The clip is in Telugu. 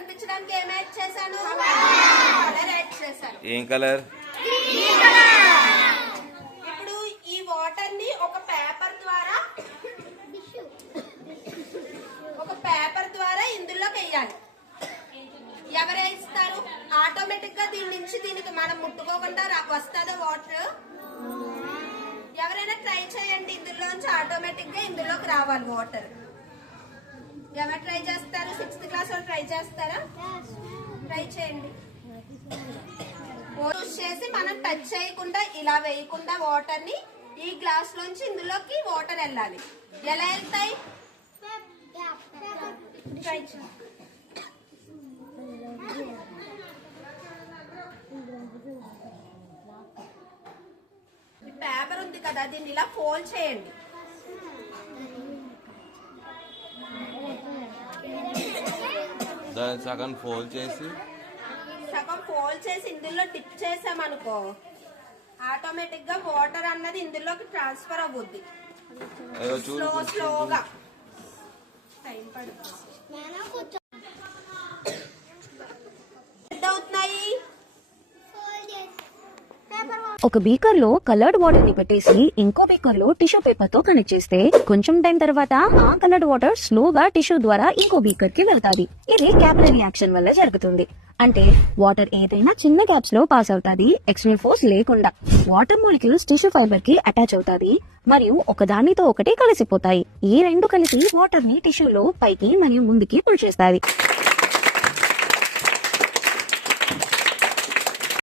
కనిపించడానికి ఏం యాడ్ చేశాను? కలర్ యాడ్ చేశాను. ఏం కలర్? ఇప్పుడు ఈ వాటర్ ని ఒక పేపర్ ద్వారా ఇందులోకి వేయాలి. ఎవరు వేస్తారు? ఆటోమేటిక్ గా దీని నుంచి దీనికి మనం ముట్టుకోకుండా వస్తుందా వాటర్? ఎవరైనా ట్రై చేయండి, ఇందులోంచి ఆటోమేటిక్ గా ఇందులోకి రావాలి వాటర్. ఎవరు ట్రై చేస్తారు? 6th క్లాస్ వాళ్ళు ట్రై చేస్తారా? ట్రై చేయండి. యూజ్ చేసి మనం టచ్ చేయకుండా ఇలా వేయకుండా వాటర్ ని ఈ గ్లాస్ లోంచి ఇందులోకి వాటర్ వెళ్ళాలి. ఎలా వెళ్తాయి? ట్రై చేయండి. పేపర్ ఉంది కదా, దీన్ని ఇలా ఫోల్డ్ చేయండి. దాన్ని సగం ఫోల్డ్ చేసి ఇందులో డిప్ చేసామనుకో ఆటోమేటిక్ గా వాటర్ అన్నది ఇందులోకి ట్రాన్స్ఫర్ అవుద్ది. స్లోగా టైం పడుతుంది. అవుతున్నాయి. ఒక బీకర్ లో కలర్డ్ వాటర్ ని పెట్టేసి ఇంకో బీకర్ లో టిష్యూ పేపర్ తో కనెక్ట్ చేస్తే కొంచెం టైం తర్వాత ఆ కలర్డ్ వాటర్ స్లోగా టిష్యూ ద్వారా ఇంకో బీకర్ కి వెళ్తాది. ఇది క్యాపిలరీ రియాక్షన్ వల్ల జరుగుతుంది. అంటే వాటర్ ఏదైనా చిన్న గ్యాప్స్ లో పాస్ అవుతాది, ఎక్స్టర్నల్ ఫోర్స్ లేకుండా. వాటర్ మాలిక్యూల్స్ టిష్యూ ఫైబర్ కి అటాచ్ అవుతాది మరియు ఒకదానితో ఒకటి కలిసిపోతాయి. ఈ రెండు కలిసి వాటర్ ని టిష్యూలో పైకి మరియు ముందుకి పుల్ చేస్తాయి.